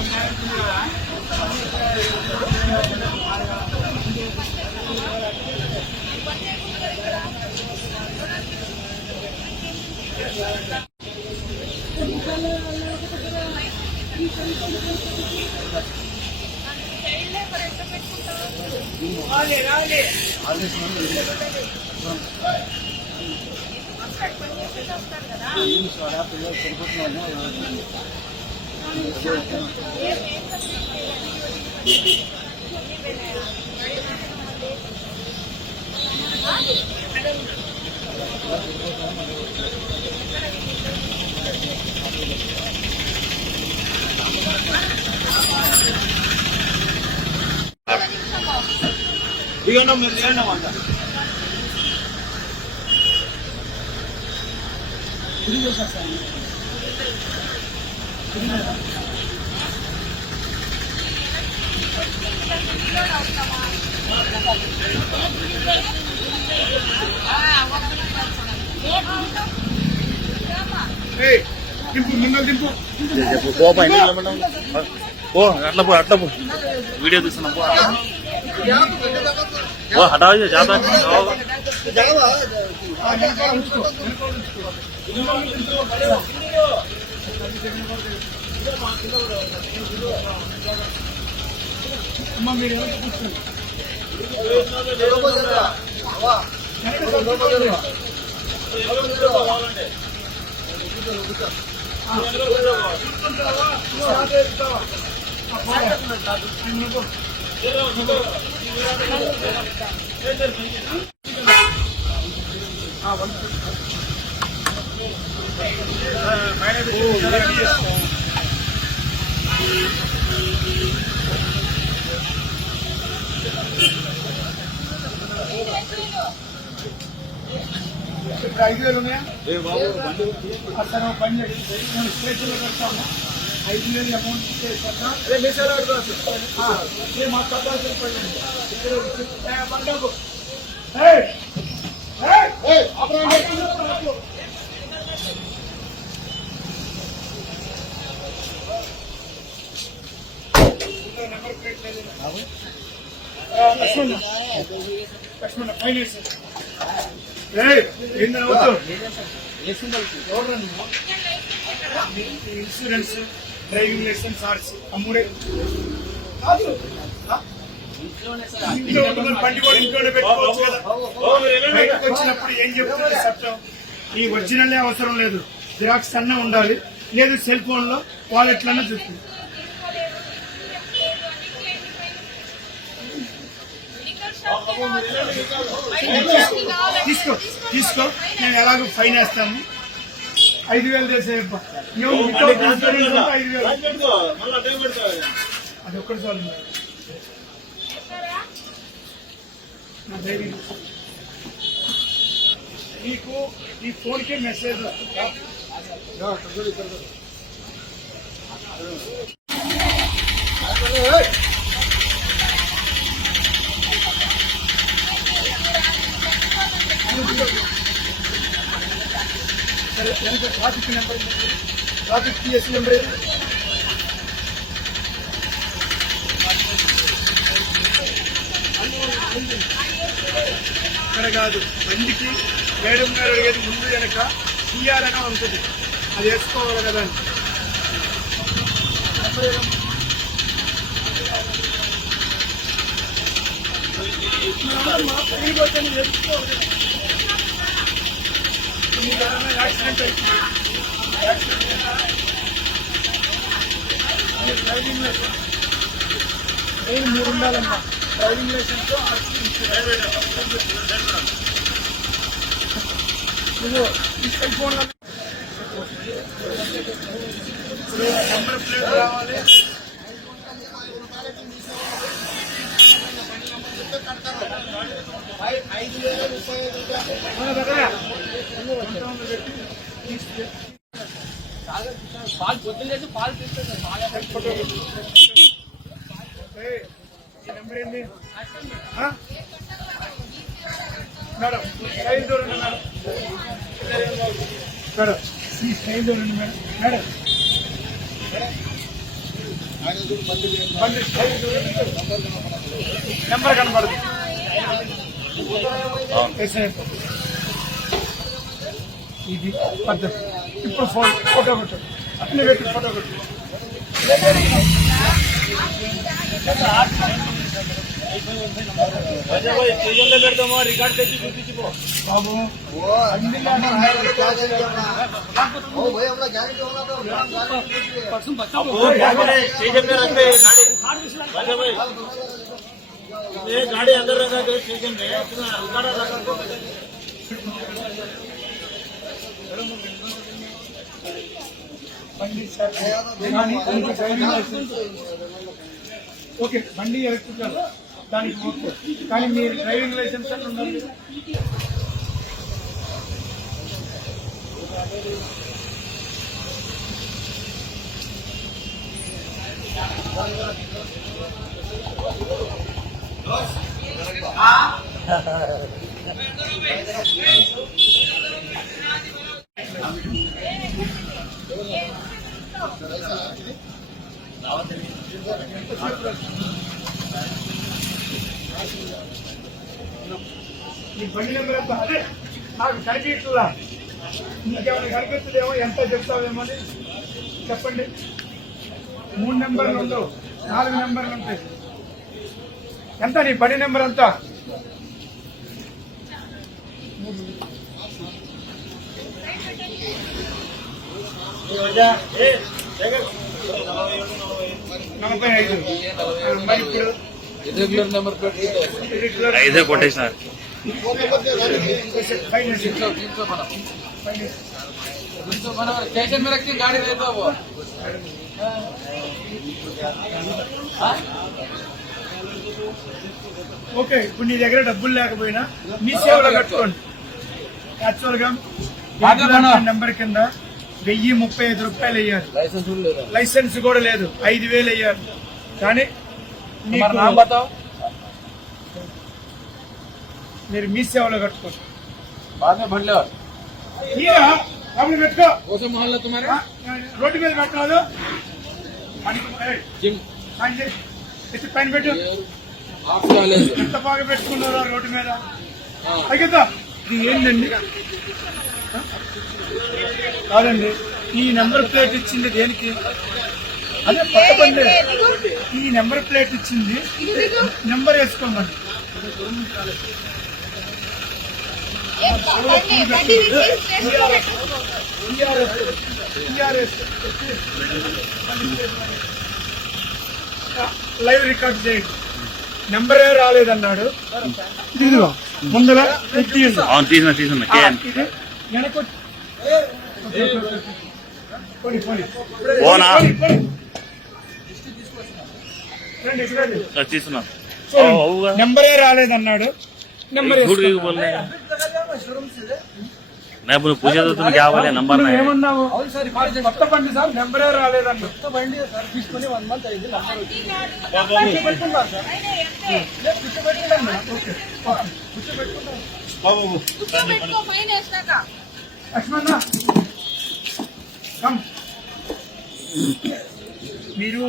I'm not దిగండి మీరు దిగండి మాట దింపు పో పైన పో అట్లా పో అట్లా పో వీడియో తీస్తున్నాం పో ఓ హఠా జాతా జాతా పైన అమ్మ మీరు ఎవరు కూర్చోండి ఇప్పుడు ఐదు వేలు ఉన్నాయా అసలు ఒక పని చేయండి. నేను స్టేషన్లో పెడతాము ఐదు వేలు అమౌంట్ ఇచ్చేస్తాను ఏ మా కట్టాల్సిన పని ఉంది. ఇక్కడ వచ్చి, ఏ, బండకు. ఏయ్! ఏయ్! ఆపరాండి. నెంబర్ ప్లేట్ లేదు. ఆ, లక్ష్మణ లక్ష్మణ పైన వేసేయ్. ఏయ్, ఏంది నవ్వుతావు? ఎవరు నువ్వు? ఈ ఇన్సూరెన్స్ డ్రైవింగ్ లైసెన్స్ ఆర్స్ అమ్ముడే. కాదు. ఇంట్లో ఉన్న బండి కూడా ఇంట్లోనే పెట్టుకోవచ్చు బయటకు వచ్చినప్పుడు ఏం చెప్తుంది చట్టం ఈ ఒరిజినల్ అవసరం లేదు. జిరాక్స్ అన్నీ ఉండాలి. లేదు సెల్ ఫోన్లో వాలెట్ అన్న తీసుకో తీసుకో. నేను ఎలాగో ఫైన్ వేస్తాను. ఐదు వేలు చేసే ఐదు వేలు. అది ఒక్కటి చాలు. నీకు ఈ ఫోన్కే మెసేజ్ సరే ఎంత traffic number traffic TS number ఇక్కడ కాదు బండికి మేడం గారు అడిగేది ముందు వెనక టీఆర్ అనే ఉంటుంది అది వేసుకోవాలి కదా అని. మా పని వేసుకోవాలి యాక్సిడెంట్ అయితే డ్రైవింగ్ లైసెన్స్ నేను మూడు ఉండాలమ్మా డ్రైవింగ్ లైసెన్స్ నువ్వు ఈ సెల్ ఫోన్ నెంబర్ ప్లేట్ రావాలి మన దగ్గర పంతొమ్మిది పెట్టి తీస్తే పాలు పొద్దున్న పాలు తీసుకుంటాం నెంబర్ ఏంది మేడం సైజ్ చూడండి మేడం మేడం ఈ సైజ్ చూడండి మేడం మేడం బండి నెంబర్ కనపడదు ఇది పద్ధతి. ఇప్పుడు ఫోన్ ఫోటో కొట్టు. అట్లే పెట్టి ఫోటో చూపించిపో బాబు అన్ని ये गाड़ी अंदर रखा गया स्टेशन में इतना रिकॉर्ड रखा को బండి సార్ కానీ దానికి డ్రైవింగ్ లైసెన్స్ ఓకే బండి ఎలక్ట్రికల్ దానికి ఓకే కానీ మీరు డ్రైవింగ్ లైసెన్స్ అని ఉండాలి ఈ బండి నెంబర్ ఎంత అదే. నాకు కనిపించలా ఇంకేమైనా కనిపిస్తుందేమో ఎంత చెప్తావేమో అని చెప్పండి. మూడు నెంబర్లు ఉండవు నాలుగు నెంబర్లు ఉంటాయి. ఎంత నీ బండి నెంబర్ ఎంత? నలభై ఐదు. మరి ఇప్పుడు? కొట్టేసిన స్టేషన్ మీద ఎక్కి గాడి లేదు బాబు ఓకే ఇప్పుడు నీ దగ్గర డబ్బులు లేకపోయినా మీ సేవలు కట్టుకోండి యాక్చువల్గా నెంబర్ కింద వెయ్యి ముప్పై ఐదు రూపాయలు అయ్యారు లైసెన్స్ కూడా లేదు? ఐదు వేలు అయ్యారు కానీ మీరు మీ సేవలో కట్టుకోండి. రోడ్డు మీద పెట్టరాదు పైన పెట్టు. ఎంత బాగా పెట్టుకున్నారో రోడ్డు మీద అయితే ఇది ఏంటండి కాదండి ఈ నెంబర్ ప్లేట్ ఇచ్చింది దేనికి అదే కొత్త ఈ నెంబర్ ప్లేట్ ఇచ్చింది నెంబర్ వేసుకోమని లైవ్ రికార్డ్ చేయండి. నెంబరే రాలేదన్నాడు. ఇదిగో ముందర అవును తీసిన తీసిన. తీసుకున్నా. నెంబరే రాలేదన్నాడు. నెంబర్ गुड़ వేసుకో. बोल रहे नहीं बोले पूछे तो तुम क्या बोले नंबर నువ్వు नहीं ఏమన్నావు అవును సార్ కాల్ చేసి కొత్త బండి సార్ నెంబరే రాలేదన్నా కొత్త బండి సార్ తీసుకొని వన్ మంత్ అయింది నంబర్ లక్ష్మణ కమ్. మీరు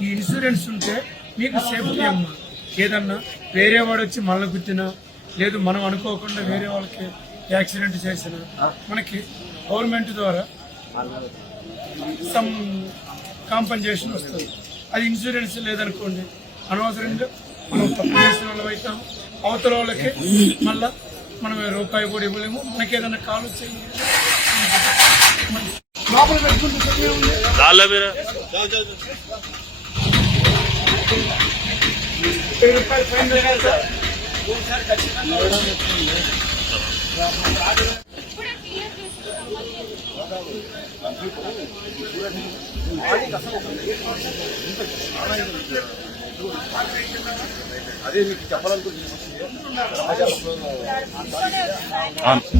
ఈ ఇన్సూరెన్స్ ఉంటే మీకు సేఫ్టీ అమ్మా ఏదన్నా వేరే వాడు వచ్చి మళ్ళీ గుద్దినా లేదు మనం అనుకోకుండా వేరే వాళ్ళకి యాక్సిడెంట్ చేసిన మనకి గవర్నమెంట్ ద్వారా సమ్ కాంపన్సేషన్ వస్తుంది. అది ఇన్సూరెన్స్ లేదనుకోండి అనవసరంగా మనం తప్పు చేసిన వాళ్ళం అవుతాము. అవతల వాళ్ళకి మళ్ళా మనం రూపాయి కూడా ఇవ్వలేము. మనకి ఏదైనా కాల్ వచ్చేది అదే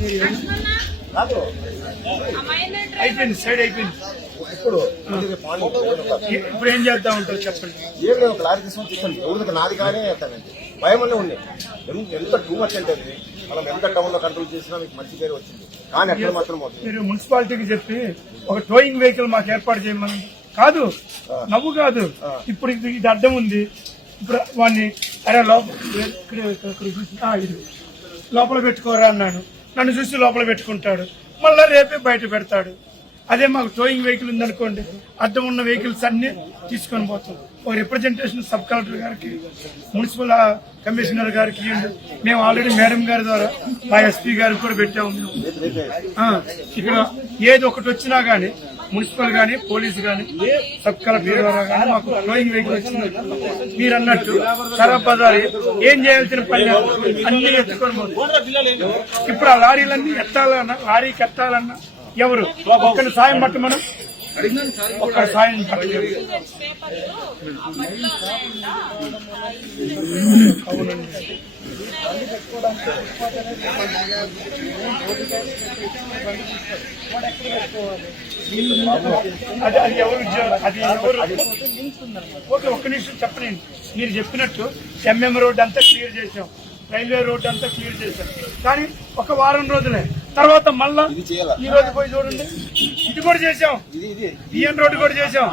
వేయాలి సార్. అయిపోయింది సైడ్ అయిపోయింది ఇప్పుడు ఇప్పుడు ఏం చేద్దాం ఉంటారు చెప్పండి. ఏం లేదు క్లారిటీ తీసుకొని తీసుకోండి ఎవరికి నాది కానీ అతనండి భయం అనే ఉంది. ఎంత- ఎంత టూ మచ్ అంటే మనం ఎంత టౌన్లో కంట్రోల్ చేసినా మీకు మంచి పేరు వచ్చింది. కానీ అక్కడ మాత్రం మీరు మున్సిపాలిటీకి చెప్పి ఒక టోయింగ్ వెహికల్ మాకు ఏర్పాటు చేయమని కాదు నవ్వు కాదు. ఇప్పుడు ఇది ఇది అడ్డం ఉంది. ఇప్పుడు వాడిని అరే లోపల ఇది. లోపల పెట్టుకోరా అన్నాను. నన్ను చూసి లోపల పెట్టుకుంటాడు. మళ్ళా రేపే బయట పెడతాడు. అదే మాకు టోయింగ్ వెహికల్ ఉందనుకోండి అద్దం ఉన్న వెహికల్స్ అన్ని తీసుకొని పోతాం. ఒక రిప్రజెంటేషన్ సబ్ కలెక్టర్ గారికి మున్సిపల్ కమిషనర్ గారికి మేము ఆల్రెడీ మేడం గారి ద్వారా మా ఎస్పీ గారికి కూడా పెట్టాము ఇక్కడ ఏది ఒకటి వచ్చినా గానీ మున్సిపల్ గానీ పోలీస్ గానీ సబ్ కలెక్టర్ ద్వారా గానీ మాకు ఫ్లోయింగ్ వెహికల్ వచ్చింది. మీరు అన్నట్టు ఖరాబ్ బజార్ ఏం చేయాల్సిన పని అన్ని ఎత్తుకొని పోతుంది. ఇప్పుడు ఆ లారీలన్నీ ఎత్తాలన్నా లారీకి ఎత్తాలన్నా ఎవరు? ఒక్కరి సాయం పట్టు మనం. ఒక్కరి సాయం పట్టలేదు అవునండి అది అది ఎవరు అది ఎవరు? ఓకే ఒక్క నిమిషం చెప్పనండి మీరు చెప్పినట్టు ఎంఎం రోడ్ అంతా క్లియర్ చేసాం రైల్వే రోడ్ అంతా క్లియర్ చేశాం. కానీ ఒక వారం రోజులే. తర్వాత మళ్ళా ఈ రోజు పోయి చూడండి. ఇది కూడా చేసాం బిఎన్ రోడ్ కూడా చేసాం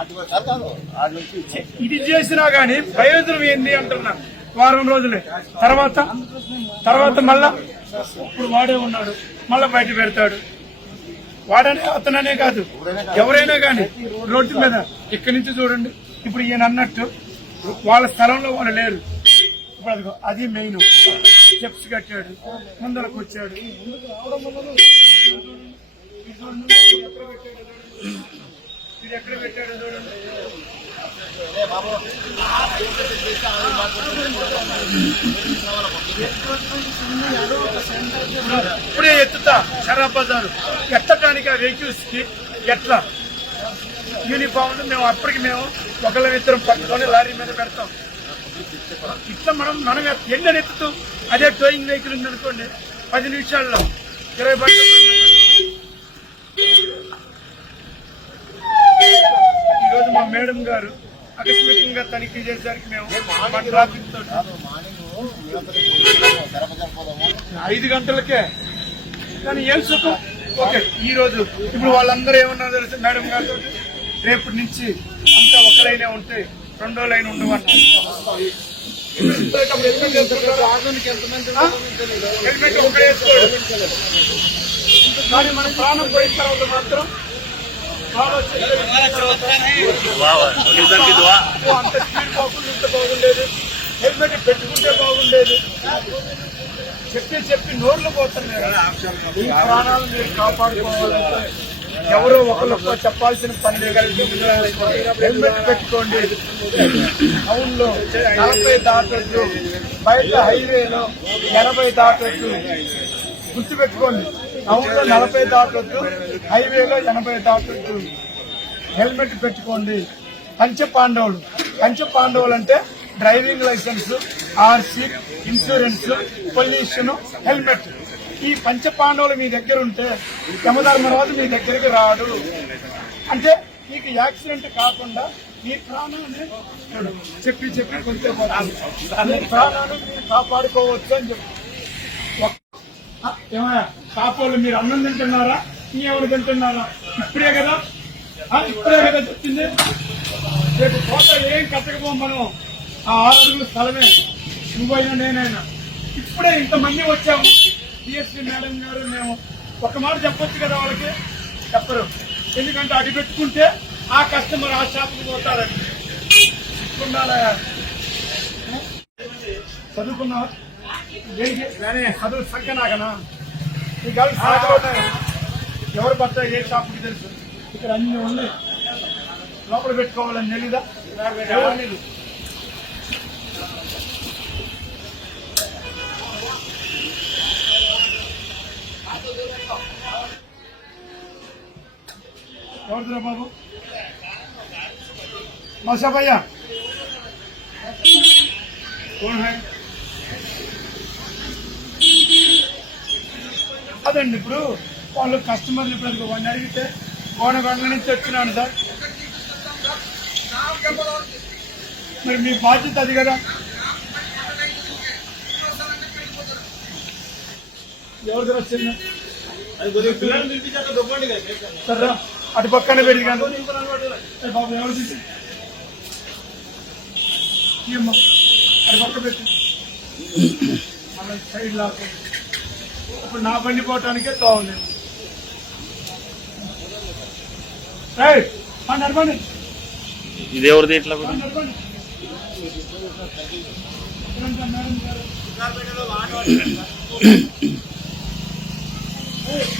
ఇది చేసినా గానీ ప్రయోజనం ఏంది అంటున్నా వారం రోజులే. తర్వాత తర్వాత మళ్ళా ఇప్పుడు వాడే ఉన్నాడు. మళ్ళా బయట పెడతాడు. వాడనే అతననే కాదు. ఎవరైనా కానీ రోడ్డు మీద ఇక్కడి నుంచి చూడండి. ఇప్పుడు ఈయన అన్నట్టు వాళ్ళ స్థలంలో వాళ్ళు లేరు. ఇప్పుడు అదిగో అది మెయిన్. స్టెప్స్ కట్టాడు ముందరకు వచ్చాడు. ఇది ఎక్కడ పెట్టాడు చూడండి ఇప్పుడే ఎత్తుతా షరాబ్ బజారు. ఎత్తడానికి ఆ వెహికల్స్కి? ఎట్లా? యూనిఫామ్ మేము అప్పటికి మేము ఒకళ్ళ ఇద్దరం పట్టుకొని లారీ మీద పెడతాం. ఇట్లా మనం మనం ఎత్- ఎన్ని అదే టోయింగ్ వెహికల్ ఉందనుకోండి పది నిమిషాల్లో ఇరవై పది ఈరోజు మా మేడం గారు ఆకస్మికంగా తనిఖీ చేసేసరికి మేము మా ట్రాఫిక్ తోటి ఐదు గంటలకే. కానీ ఏం సుఖం? ఓకే ఈ రోజు ఇప్పుడు వాళ్ళందరూ ఏమన్నా తెలుసు? మేడం గారు రేపటి నుంచి అంతా ఒక ఉంటాయి ఉంటే రెండో లైన్ ఉండవన్నారు ఆ? హెల్మెట్ ఒకడే వేసుకోడు. కానీ మన ప్రాణం పోయిన తర్వాత మాత్రం బాగా అంత స్పీడ్ పోకుండా ఉంటే బాగుండేది హెల్మెట్ పెట్టుకుంటే బాగుండేది చెప్పి చెప్పి నోర్లు పోతున్నారు ఈ ప్రాణాలు మీరు కాపాడుకోవాలంటే ఎవరో ఒకరు చెప్పాల్సిన పని హెల్మెట్ పెట్టుకోండి. టౌన్లో నలభై దాటొద్దు. బయట హైవేలో ఎనభై దాటొద్దు. గుర్తుపెట్టుకోండి. టౌన్లో నలభై దాటొద్దు. హైవేలో ఎనభై దాటొద్దు. హెల్మెట్ పెట్టుకోండి. పంచ పాండవులు పంచ పాండవులు అంటే driving licence RC insurance pollution helmet. ఈ పంచపాండవులు మీ దగ్గర ఉంటే యమధర్మరాజు మీ దగ్గరికి రాడు. అంటే మీకు యాక్సిడెంట్ కాకుండా మీ ప్రాణాన్ని చెప్పి చెప్పి కొంచెం మీ ప్రాణాన్ని మీరు కాపాడుకోవచ్చు అని చెప్పి. ఆ, ఏమయ్యా కాపోళ్ళు మీరు అన్నం తింటున్నారా? ఇంకెవరు తింటున్నారా? ఇప్పుడే కదా? ఇప్పుడే కదా చెప్పింది. రేపు కోట ఏం కట్టకపోం మనం? ఆ ఆరు స్థలమే. నువ్వైనా నేనైనా. ఇప్పుడే ఇంతమంది వచ్చాము. డిఎస్పీ మేడం గారు మేము ఒక మాట చెప్పొచ్చు కదా వాళ్ళకి? చెప్పరు. ఎందుకంటే అడి పెట్టుకుంటే ఆ కస్టమర్ ఆ షాప్కి పోతారని. ఉండాలా చదువుకున్నావా? దేనికి చదువు సంఖ్యనాకనా? ఈ గాలి ఎవరు భర్త ఏ షాప్కి తెలుసు. ఇక్కడ అన్ని ఉన్నాయి. లోపల పెట్టుకోవాలని తెలీదా? ఎవరిదిరా బాబు. మసభయ్య అదండి ఇప్పుడు వాళ్ళు కస్టమర్లు ఇప్పుడు వాడిని అడిగితే కోన గంగ నుంచి వచ్చినాను సార్. మరి మీ బాధ్యత అది కదా. ఎవరి దగ్గర వచ్చిందా? సరే అటు పక్కనే పెట్టి బాబు ఎవరు ఇయ్యమ్మా. అటు పక్క పెట్టి. సైడ్ లాక్ ఇప్పుడు నా బండి పోవటానికే తోవలేదు. రైట్ పండి నడపండి ఇది ఎవరిది ఇట్లా? నడపండి మేడం గారు.